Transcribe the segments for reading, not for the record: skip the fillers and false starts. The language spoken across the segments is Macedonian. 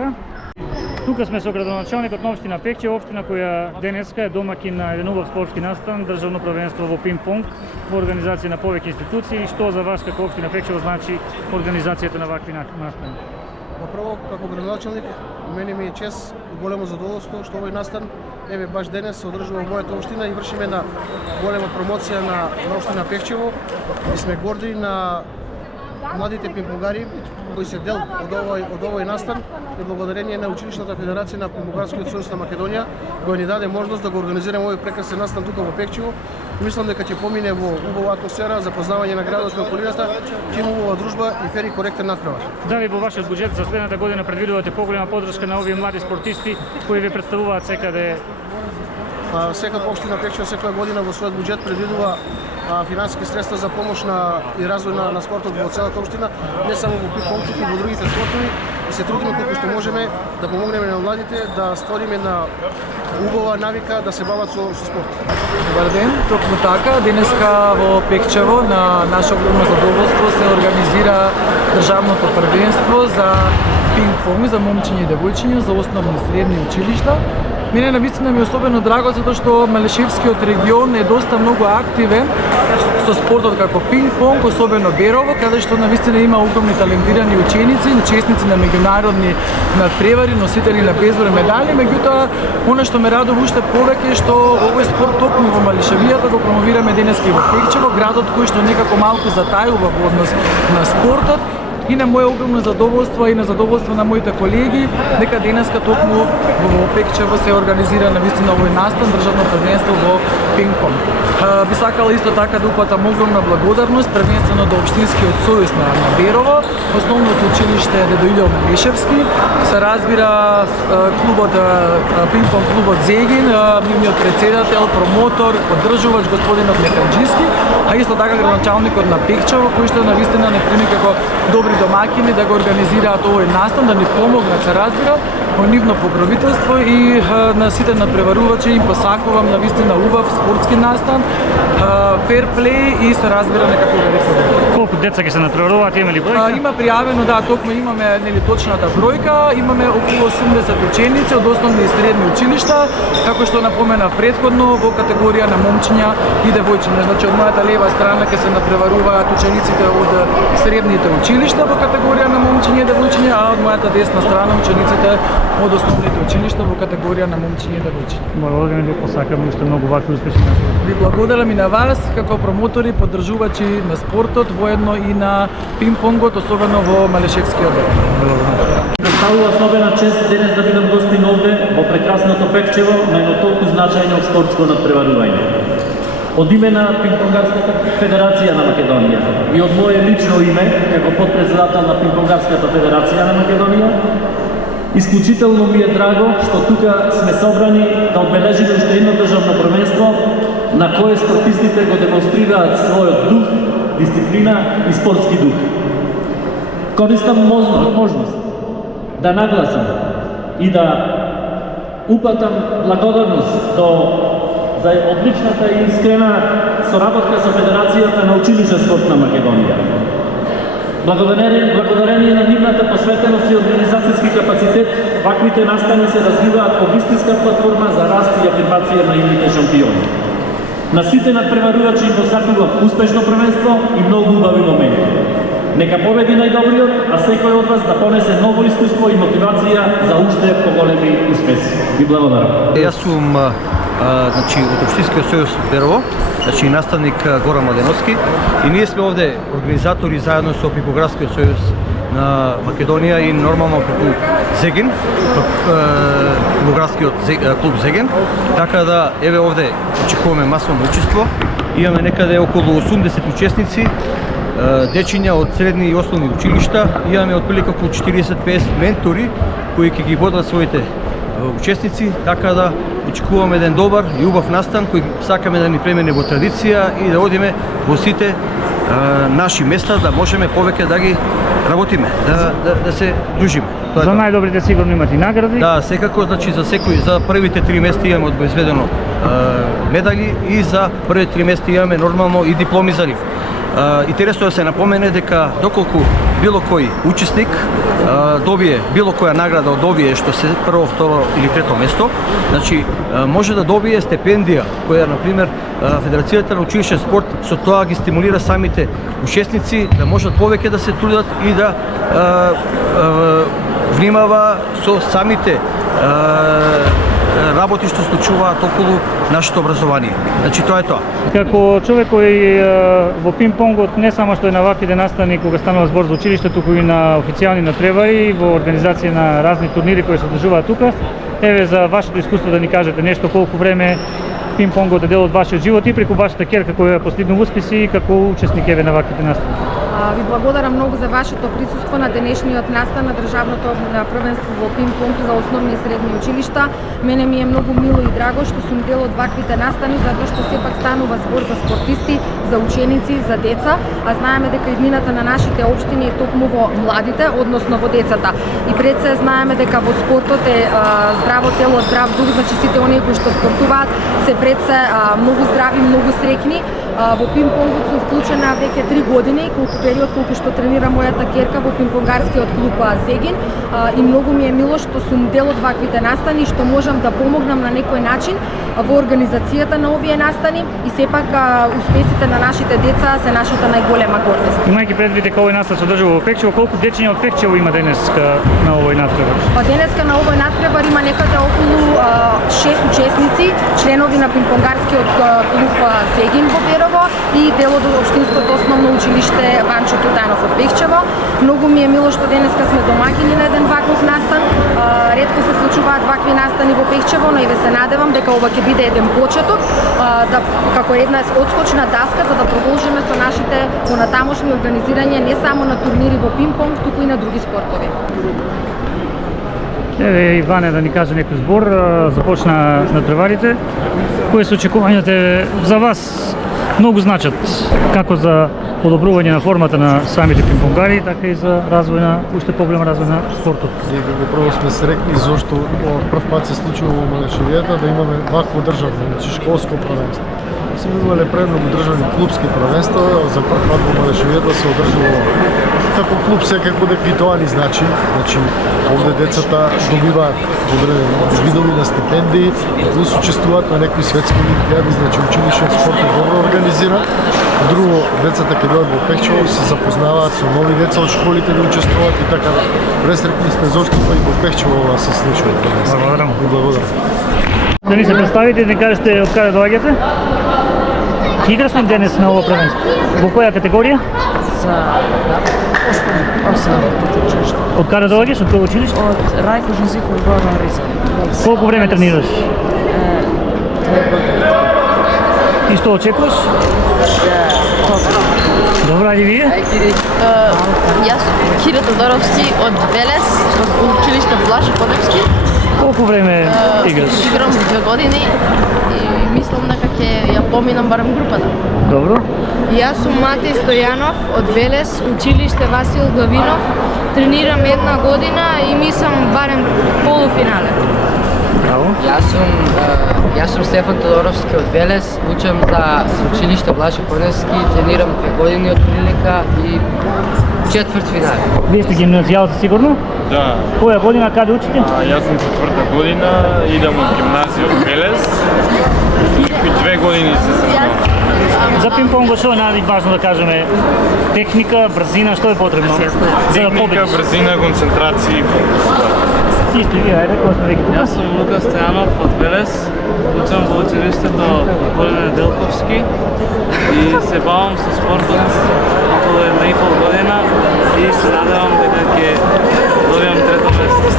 така. Тука сме со градоначалникот на општина Пекчево, општина која денеска е домаќин на еден убав спортски настан, државно првенство во пинг-понг во организација на повеќе институции. Што за вас како општина Пекчево значи организацијата на вакви настани? Прво, како градоначалник, мене ми е чест и големо задоволство што овој настан еве баш денес се одржува во мојата општина и вршиме на голема промоција на општина Пекчево. И сме горди на младите пинг-понгари кои се дел од овој настан и благодарение на Училишната федерација на Пинг-понгарскиот сојуз на Македонија која ни даде можност да го организираме овој прекрасен настан тука во Пекчево. Мислам дека ќе помине во убава атмосфера, запознавање на градот и околината, ќе има убава дружба и фер и коректен надпревар. Дали во вашиот буџет за следната година предвидувате поголема поддршка на овие млади спортисти кои ви представуваат секаде? Секако општина Пекчево секоја година во својот буџет предвидува финансиски средства за помош и развој на спортот во целата општина, не само во пинг-понг, туку и во другите спортови. И се трудиме колку што можеме да помогнеме на младите, да створиме на убава навика да се бават со спорт. Добар ден, токму така, денеска во Пекчево на наше огромно задоволство се организира државното првенство за пинг-понг за момчиња и девојчиња за основни и средни училишта. Мене навистина ми е особено драго затоа што Малешевскиот регион е доста многу активен со спортот како пинг-понг, особено Берово, каде што навистина има огромни талентирани ученици, учесници на меѓународни надпревари, носители на безброј медали. Меѓутоа, она што ме радува уште повеќе е што овој спорт токму во Малешевијата го промовираме денеска и во Пекчево, градот кој што некако малку затајува во однос на спортот. И на моје огромно задоволство и на задоволство на моите колеги дека денеска токму во Пекчево се организира навистина овој настан државно првенство во пинг-понг. Би сакала исто така да упатам огромна благодарност првенствено до општинскиот сојуз на Берово, основното училиште Дедо Илјо Малешевски, се разбира клубот пинг-понг клубот Зегин, нивниот председател, промотор, поддржувач господинот Меканџиски, а исто така градоначалникот на Пекчево кој што навистина не прими како добри домаќини да го организираат овој настан, да ни помогнат, се разбира, во нивно покровителство и на сите надпреварувачи им посакувам навистина убав спортски настан, фер плей и се разбира некако да не. Колку деца ќе се надпреваруваат, има ли бројка? Има пријавено, да, токму имаме нели точната бројка, имаме околу 80 ученици од основни и средни училишта, како што напомена претходно во категорија на момчиња и девојчиња. Значи од мојата лева страна ќе се надпреваруваат учениците од средните училишта во категорија на момчиња и девојчиња, а од мојата десна страна учениците од основните училишта во категорија на момчиња и девојчиња. Благодарам ви, посакам уште многу вакви успешни настани. Ви благодарам и на вас како промотори, поддржувачи на спортот, воедно и на пинг-понгот, особено во Малешевскиот регион. Представува особена чест денес да бидам гостин овде во прекрасното Пекчево на едно толку значајно спортско надпреварување. Од име на Пинг-понгарската федерација на Македонија и од моје лично име, како подпредседател на Пинг-понгарската федерација на Македонија, исклучително ми е драго што тука сме собрани да одбележиме уште едно државно првенство на кое спортистите го демонстрираат својот дух, дисциплина и спортски дух. Користам можност да нагласам и да упатам благодарност за одличната и искрена соработка со Федерацијата на училишен спорт на Македонија. Благодарение на нивната посветеност и организацијски капацитет, ваквите настани се развиваат во вистинска платформа за раст и афирмација на нивните шампиони. На сите надпреварувачи им посакувам успешно првенство и многу убави моменти. Нека победи најдобриот, а секој од вас да понесе ново искуство и мотивација за уште поголеми успеси. Ви благодарам. Јас сум од Општинскиот сојуз Берово, наставник Гора Младеновски, и ние сме овде организатори заедно со Пинг-понгарскиот сојуз на Македонија и нормално преку Зегин, Пинг-понгарскиот клуб Зегин, така да еве овде очекуваме масовно учество. Имаме некаде околу 80 учесници, дечиња од средни и основни училишта, имаме отприлика околу 40-50 ментори кои ќе ги водат своите учесници, така да очекуваме еден добар и убав настан кој сакаме да ни премине во традиција и да одиме во сите наши места, да можеме повеќе да ги работиме, да се дружиме. За најдобрите сигурно имате награди? Да, секако, за првите 3 места имаме обезбедено медали и за првите 3 места имаме нормално и дипломи за нив. интересно да се напомене дека доколку било кој учесник добие било која награда од овие што се прво, второ или трето место, значи може да добие стипендија која на пример Федерацијата на училишен спорт со тоа ги стимулира самите учесници да можат повеќе да се трудат и да внимава со самите работи што случуваат околу нашето образование. Значи тоа е тоа. Како човек кој во пинг-понгот не само што е на ваквите настани кога станува збор за училиште, туку и на официјални натпревари во организација на разни турнири кои се одржуваат тука, еве за вашето искуство да ни кажете нешто, колку време пинг-понгот е дел од вашиот живот и преку вашата ќерка која постигнува успеси како учесник еве на ваквите настани. Ви благодарам многу за вашето присуство на денешниот настан на државното првенство во пинг-понг за основни и средни училишта. Мене ми е многу мило и драго што сум дел од ваквите настани, затоа што сепак станува збор за спортисти, за ученици, за деца, а знаеме дека иднината на нашите општини е токму во младите, односно во децата. И пред се знаеме дека во спортот е здраво тело, здрав дух, значи сите оние кои што спортуваат се пред се многу здрави, многу среќни. Во пинг-понгот сум вклучена веќе 3 години, период колку што тренира мојата ќерка во пинг-понгарскиот клуб Зегин, и многу ми е мило што сум дел од ваквите настани, што можам да помогнам на некој начин во организацијата на овие настани и сепак успесите на нашите деца се нашата најголема гордост. Имајќи предвид дека овој настан се одржува во Пекчево, колку дечиња од Пекчево има денеска на овој надпревар? Денеска на овој надпревар има некаде околу 6 учесници, членови на пинг-понгарскиот клуб Зегин во Берово и дел од општинското основно училиште Ванчо Тутанов од Пекчево. Многу ми е мило што денеска сме домаќини на еден ваков настан. Ретко се случуваат вакви настани во Пекчево, но и ве се надевам дека ова ќе биде еден почеток, како една одскочна даска за да продолжиме со нашите понатамошни организирања не само на турнири во пинг-понг, туку и на други спортови. Еве Иване да ни каже некој збор, започна надпреварите. Кои се очекувањата за вас? Многу значат како за подобрување на формата на самите пинг-понгари, така и за развој на уште поголем развој на спортот. И како прво сме среќни зашто прв пат се случува во Малешевијата да имаме вакво државно, значи школско првенство. Сме имале премногу државни клубски првенства, за прв пат во Малешевијата се одржува како клуб, секако дека и тоа ни значи. Значи, овде децата добиваат одредени видови на стипендии, плюс учествуваат на некои светски олимпијади, значи училишниот спорт е добро организиран. Друго, децата кај дојдат во Пекчево се запознаваат со нови деца од школите да учествуваат и така. Пресреќни сме зашто и во Пекчево ова се случува. Благодарам. Благодарам. Да ни се представите и да ни кажете од каде доаѓате? Игра сме денес на ова првенство. Во која категорија? За основното училиште. Од каде доаѓаш? Од кој училиште? Од Рајко Жозифов Горна Риза. Колку време тренираш? 2 години. И што очекуваш? Добра, и вие? Јас Кире Тодоровски од Велес, од училиште Блажо Подевски. Колку време играш? Играм 2 години и мислам дека ќе ја поминам барем групата. Добро. Јас сум Матеј Стојанов од Велес, училиште Васил Гавинов. Тренирам 1 година и мислам барем полуфинале. Браво. Јас сум Стефан Тодоровски од Велес, учам за училиште Блажо Подевски, тренирам 2 години од прилика и четвртфинале. Вие сте гимназијалци сигурно? Да. Која година, каде учите? Јас сум 4-та година, идам од гимназија од Велес и 2 години се занимавам. За пинг-понгот што е најважно да кажеме? Техника, брзина, што е потребно? Техника, брзина, концентрација и фокус. Исто и вие, ајде, кој сме веќе тука? Јас сум Лука Стојанов од Велес, учам во училиштето Николина Неделковски и се бавам со спортот околу 1,5 година и се надевам дека ќе добијам 3-то место.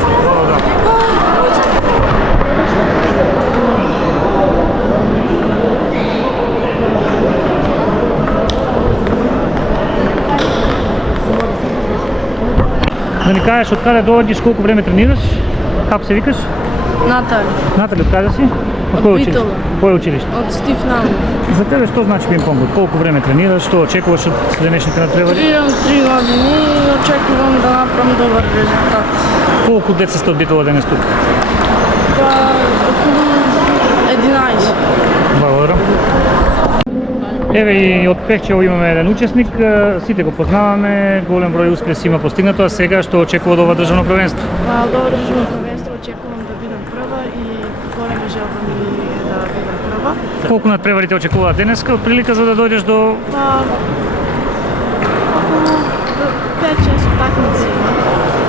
Да ни кажеш од каде доаѓаш, колку време тренираш? Како се викаш? Натали. Натали, од каде си? Од кој училиште? Кој училиште? Од Стив Наумов. За тебе што значи пинг-понгот? Колку време тренираш? Што очекуваш од денешните надпревари? Тренирам 3 години и очекувам да направам добар резултат. Колку деца сте одбитува денес тук? Околу 11. Благодарам. Еве и од Пехчево имаме еден учесник, сите го познаваме, голем број успеси има постигнато, а сега што очекува од ова државно првенство? Од ова државно првенство очекувам да бидам прва и голема желба ми е да бидам прва. Колку надпреварите очекуваат денеска, од прилика за да дојдеш до... Околу 5-6 утакмици.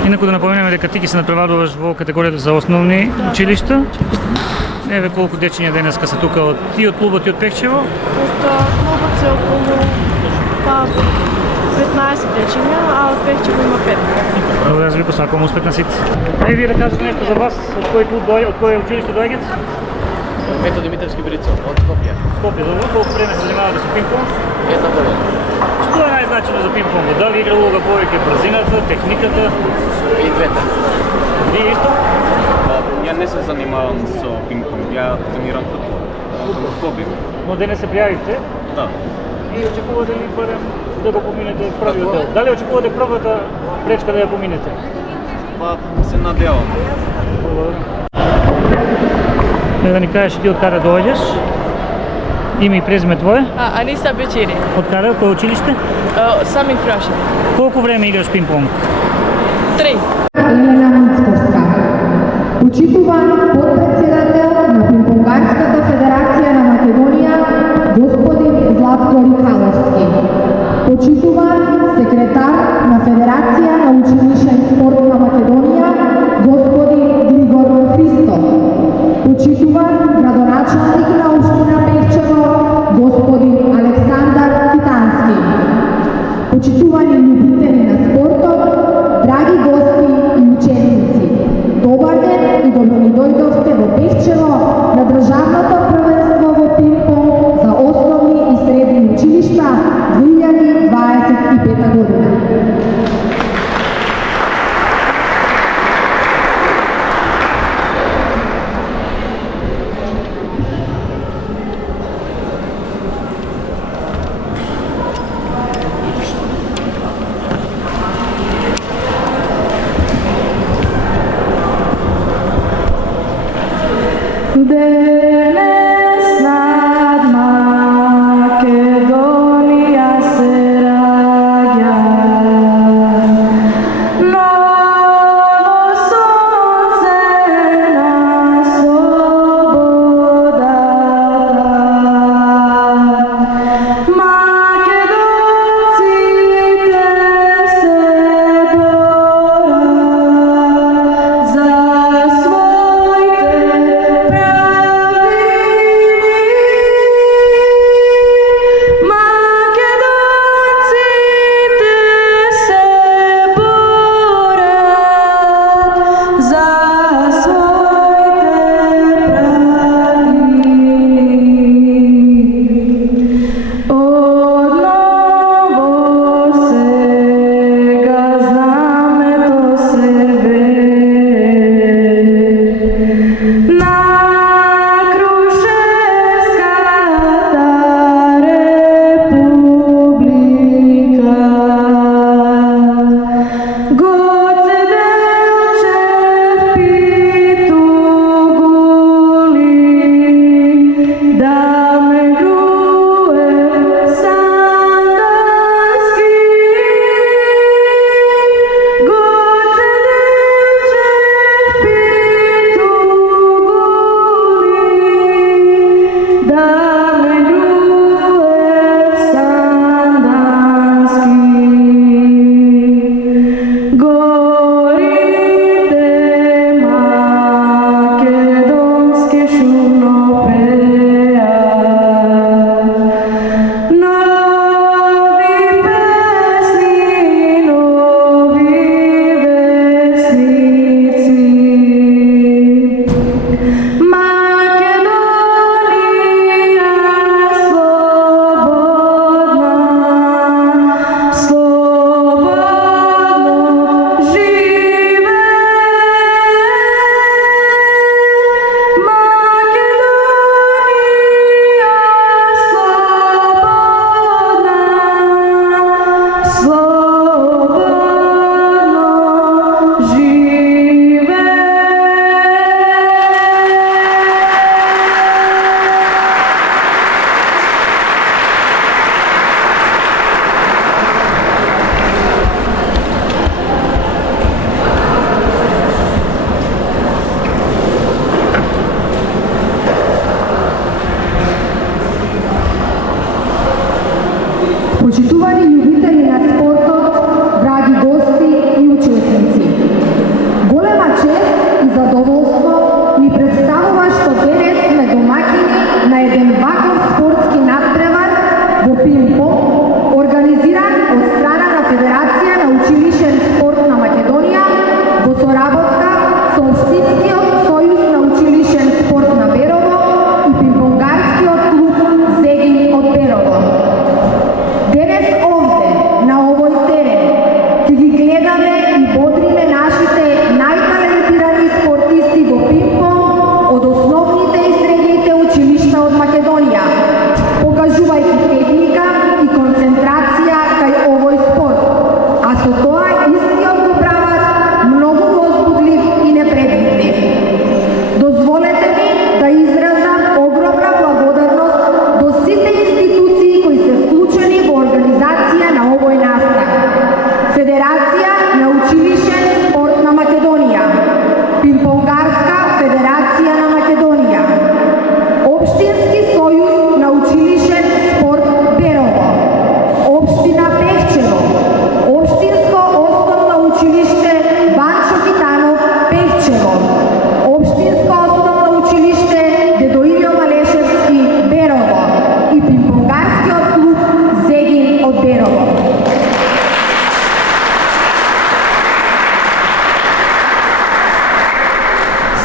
Инаку да напоменеме дека ти ќе се надпреваруваш во категоријата за основни училишта. Еве колку дечиња денеска се тука од ти од клубот и од Пехчево? Од клубот се околу 15 дечиња, а од Пехчево има 5. Добре, јас ви посакувам успех на сите. Ај вие да кажете нешто за вас, од кој клуб од кој училиште доаѓате? Мето Димитровски Брицо, од Скопје. Скопје, добро. Колку време се занимавате со пинг-понг? 1 година. Што е најзначено за пинг-понгот? Дали игра улога повеќе брзината, техниката? И двете. Вие исто? Ја не се занимавам со пинг-понг, ја тренирам футбол. Хоби. Но денес се пријавивте? Да. И очекувате ли барем да го поминете првиот дел? Дали очекувате првата пречка да ја поминете? Па се надевам. Да ни кажеш ти од каде доаѓаш? Име и презиме твое? Аниса Бечери. Од каде? Од кој училиште? Сами Фрашеви. Колку време играш пинг-понг? 3. Елена Мицковска. Почитуван подпредседател на Пинг-понгарската федерација на Македонија, господин Златко Рихаловски. Почитуван секретар на Федерација на училишен спорт на Македонија, господин Григор Христов. Почитуван градоначалник на општина Пехчево, господин Александар Титански. Почитувани љубители на спортот, драги гости и учесници, добар ден и добро ни дојдовте во Пехчево на државното првенство во пинг-понг за основни и средни училишта 2025 година. Денес над Македонија се раѓа ново сонце на слободата. Македонците се борат за своите права.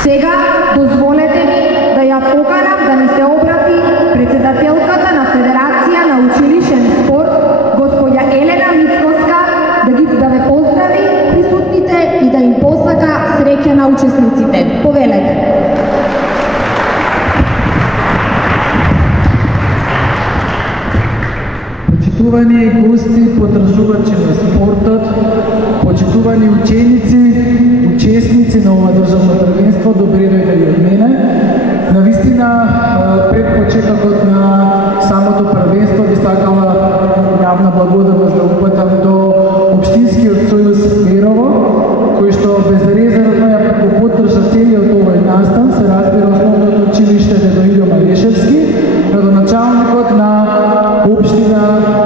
Сега дозволете ми да ја поканам да ни се обрати председателката на Федерација на училишен спорт, господја Елена Мицкоска, да ве поздрави присутните и да им посака среќа на учесниците. Повелете. Почитувани гости, подржувачи на спортот, почитувани ученици, учесници на ова државно првенство, добри дојдени од мене. Навистина, пред почетокот на самото првенство би сакала јавна благодарност да упатам до Општинскиот сојуз Берово, кој што безрезервно ја го поддржа целиот овој настан, се разбира основното училиште Дедо Малешевски, градоначалникот на Општина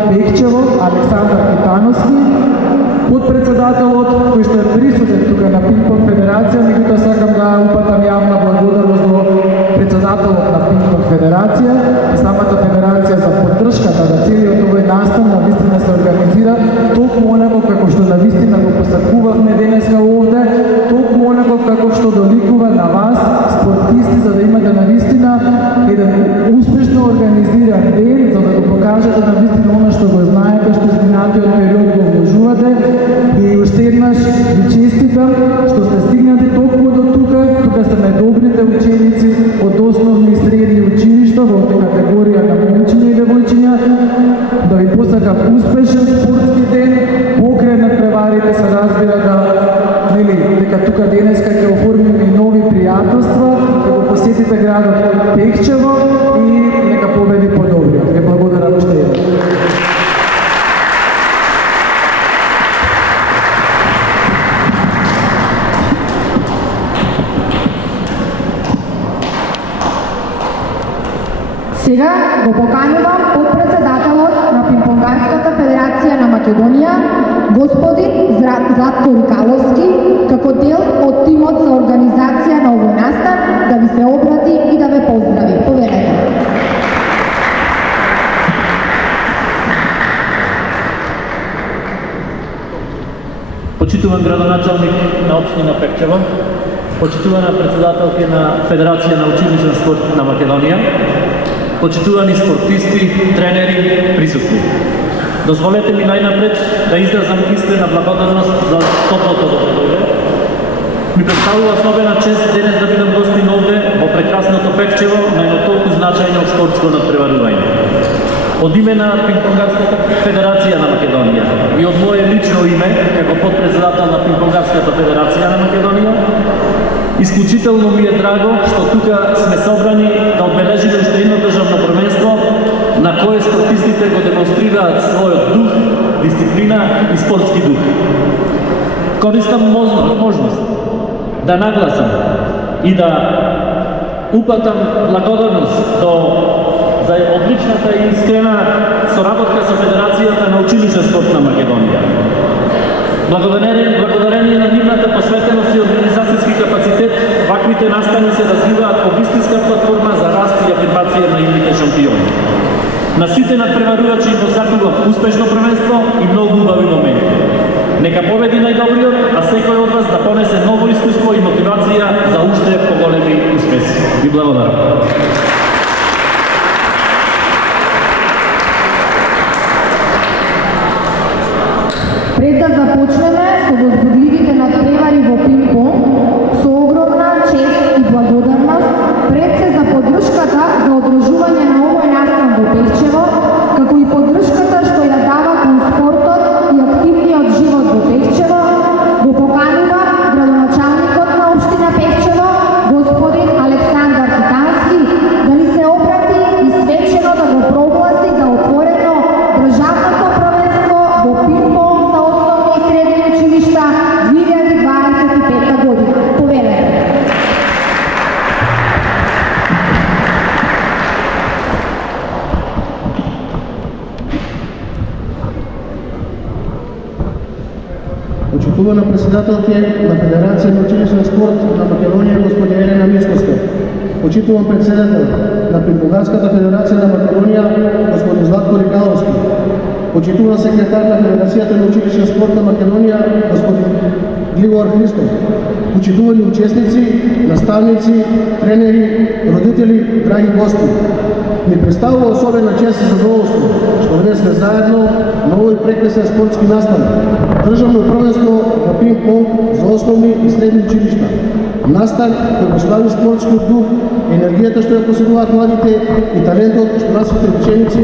Пекчево, Александар Китановски, подпредседателот кој што е присутен тука на Пинг-понг Федерација, меѓутоа сакам да упатам јавна благодарност до председателот на Пинг-понг Федерација и самата федерација за поддршката да целиот овој настан навистина се организира толку онаков како што навистина го посакувавме денеска овде, толку онаков како што доликува на вас, спортисти, за да имате навистина еден успешно организиран ден, за да го покажете навистина она што го знаете, што изминатиот период го вложувате. И уште еднаш ви честитам што сте стигнати толку до тука. Тука се најдобрите ученици од основни и средни училишта во категорија на момчиња и девојчиња. Да ви посакам успешен спортски ден, покрај надпреварите се разбира дека тука денеска ќе оформиме и нови пријателства, да го посетите градот Пекчево и нека победи подобрија. Ве благодарам уште еднаш. Сега го поканувам подпредседателот на Пинг-понгарската федерација на Македонија, господин Златко Рикаловски, како дел од тимот за организација на овој настан, да ви се обрати и да ве поздрави. Повелете. Почитуван градоначалник на општина Пекчево, почитувана председателка на Федерација на училишен спорт на Македонија, почитувани спортисти, тренери, присутни. Дозволете ми најнапред да изразам искрена благодарност за топлото добродојде. Ми представува особена чест денес да бидам гостин овде во прекрасното Пекчево на едно толку значајно спортско надпреварување. Од име на Пинг-понгарската федерација на Македонија и од мое лично име, како подпредседател на Пинг-понгарската федерација на Македонија, исклучително ми е драго што тука сме собрани да одбележиме уште едно државно првенство на кое спортистите го демонстрираат својот дух, дисциплина и спортски дух. Користам можност да нагласам и да упатам благодарност за одличната и искрена соработка со Федерацијата на училишен спорт на Македонија. Благодарение на нивната посветеност и организацијски капацитет, ваквите настани се развиваат во вистинска платформа за раст и афирмација на нивните шампиони. На сите надпреварувачи им посакувам успешно првенство и многу убави моменти. Нека победи најдобриот, а секој од вас да понесе ново искуство и мотивација за уште поголеми успеси. Ви благодарам. Пред да започнеме со возбудливите надпревари во пинг-понг, со огромна чест и благодарност пред се за поддршката за одржување на овој настан во Пекчево, како и поддршката што ја дава кон спортот и активниот живот во Пекчево, го поканува градоначалникот на општина Пекчево, господин Александар Китански, да ни се обрати и свечено да го прогласи за отворено државното првенство во пинг-понг за основни и средни училишта 2025 година. Повелете. Почитувана председателка на Федерација на училишен спорт на Македонија, господја Елена Мицкоска. Почитуван председател на Пинг-понгарската федерација на Македонија, господин Златко Рикаловски. Почитуван секретар на Федерацијата на училишен спорт на Македонија, господин Григор Христов. почитувани учесници, наставници, тренери, родители, драги гости. Ми представува особена чест и задоволство што денес сме заедно на овој прекрасен спортски настан. Државно првенство во пинг-понг за основни и средни училишта. Настан кој го слави спортскиот дух, енергијата што ја поседуваат младите и талентот што нашите ученици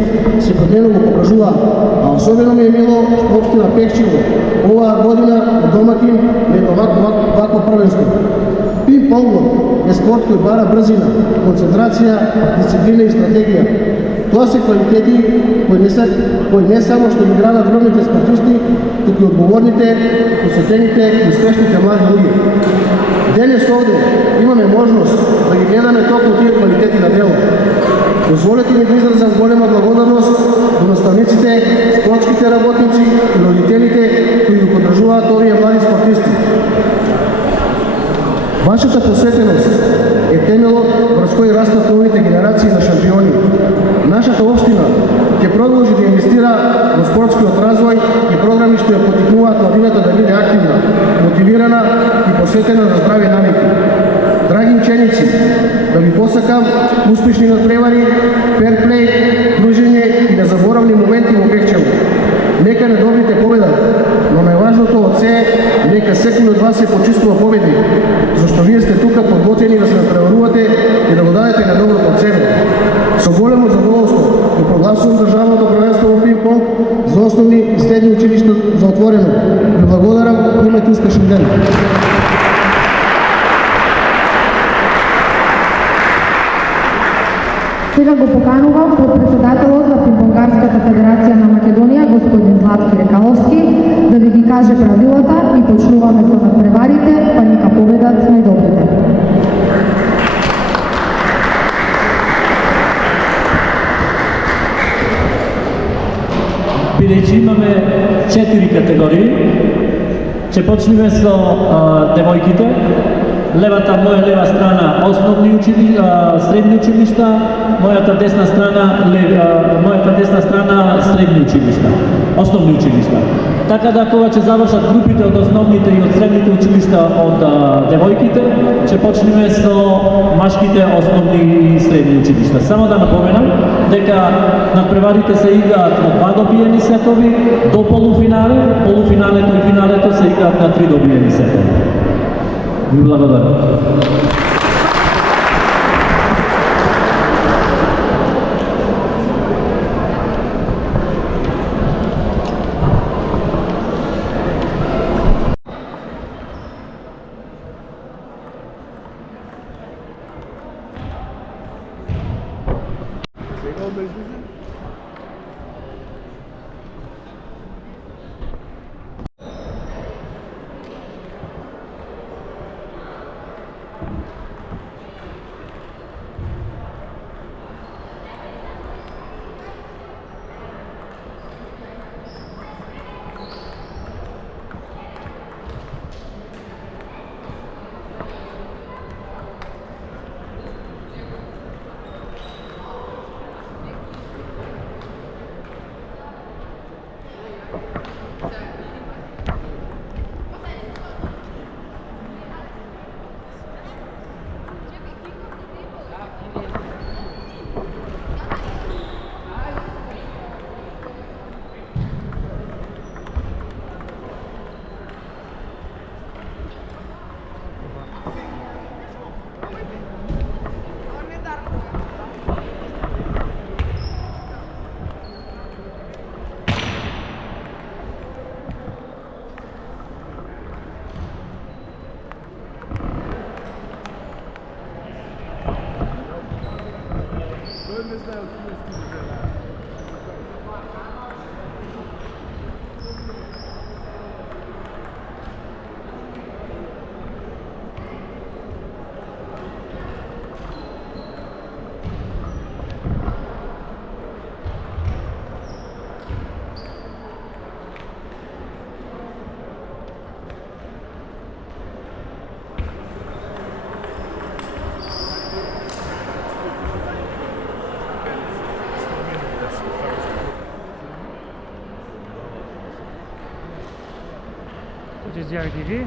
секојдневно го покажуваат. А особено ми е мило што општина Пекчево оваа година е домакин на вакво првенство. Пинг-понгот е спорт кој бара брзина, концентрација, дисциплина и стратегија. Тоа се квалитети кои не само што ги градат громните спортисти, туку и одговорните, посветените и успешните млади луѓе. Денес овде имаме можност да ги гледаме токму тие квалитети на дело. Дозволете ми да изразам голема благодарност до наставниците, спортските работници и родителите кои го поддржуваат овие млади спортисти. Вашата посветеност е темелот врз кој растат новите генерации на шампиони. Нашата општина ќе продолжи да инвестира во спортскиот развој и програми што ја поттикнуваат младината да биде активна, мотивирана и посветена на здрави навики. Драги ученици, да ви посакам успешни надпревари, ферплей, дружење и незаборавни моменти во Пекчево. Нека недобрите победат, но најважното од се е нека секој од вас се почувствува победник, зашто вие сте тука подготвени да се надпреварувате и да го дадете најдоброто од себе. Со големо задоволство го прогласувам државното првенство во пинг-понг за основни и средни училишта за отворено. Ви благодарам и имате успешен ден. Сега го поканувам подпредседателот на Пинг-понгарската федерација на Македонија, господин Златки Рекаловски, да ви ги каже правилата и почнуваме со надпреварите, па нека победат најдобрите. Бидејќи имаме 4 категории, ќе почнеме со девојките. Левата, моја лева страна основни училишта, средни училишта, мојата десна страна средни училишта, основни училишта. Така да кога ќе завршат групите од основните и од средните училишта од девојките, ќе почнеме со машките основни и средни училишта. Само да напоменам дека надпреварите се играат на 2 добиени сетови до полуфинале, полуфиналето и финалето се играат на 3 добиени сетови. Ви благодарам. Изјавите ви.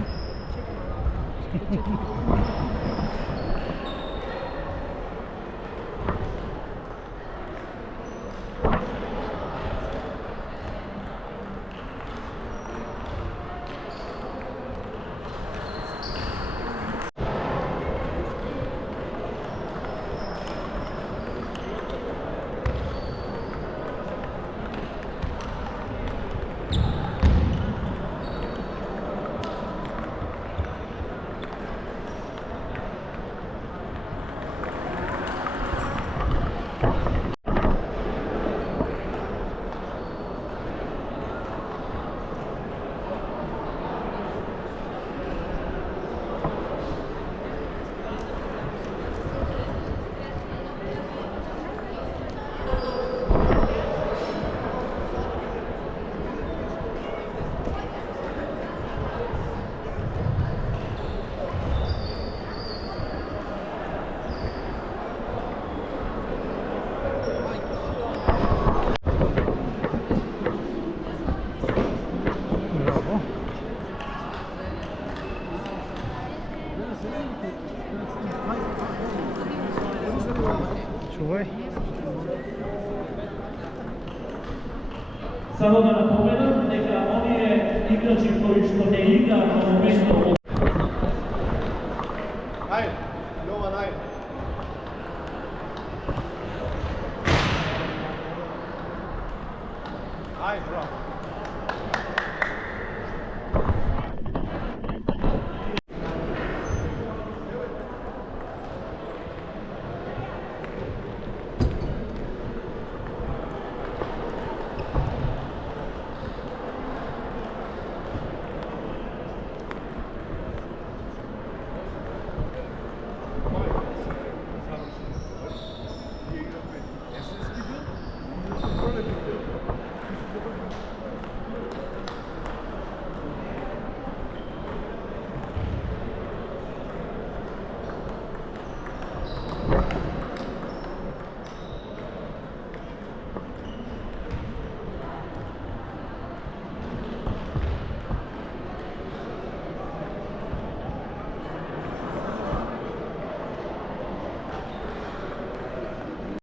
Чувај. Само да напоменам дека оние играчи кои што не играат на моментот Ајде, Јован, ајде. Ајде, браво.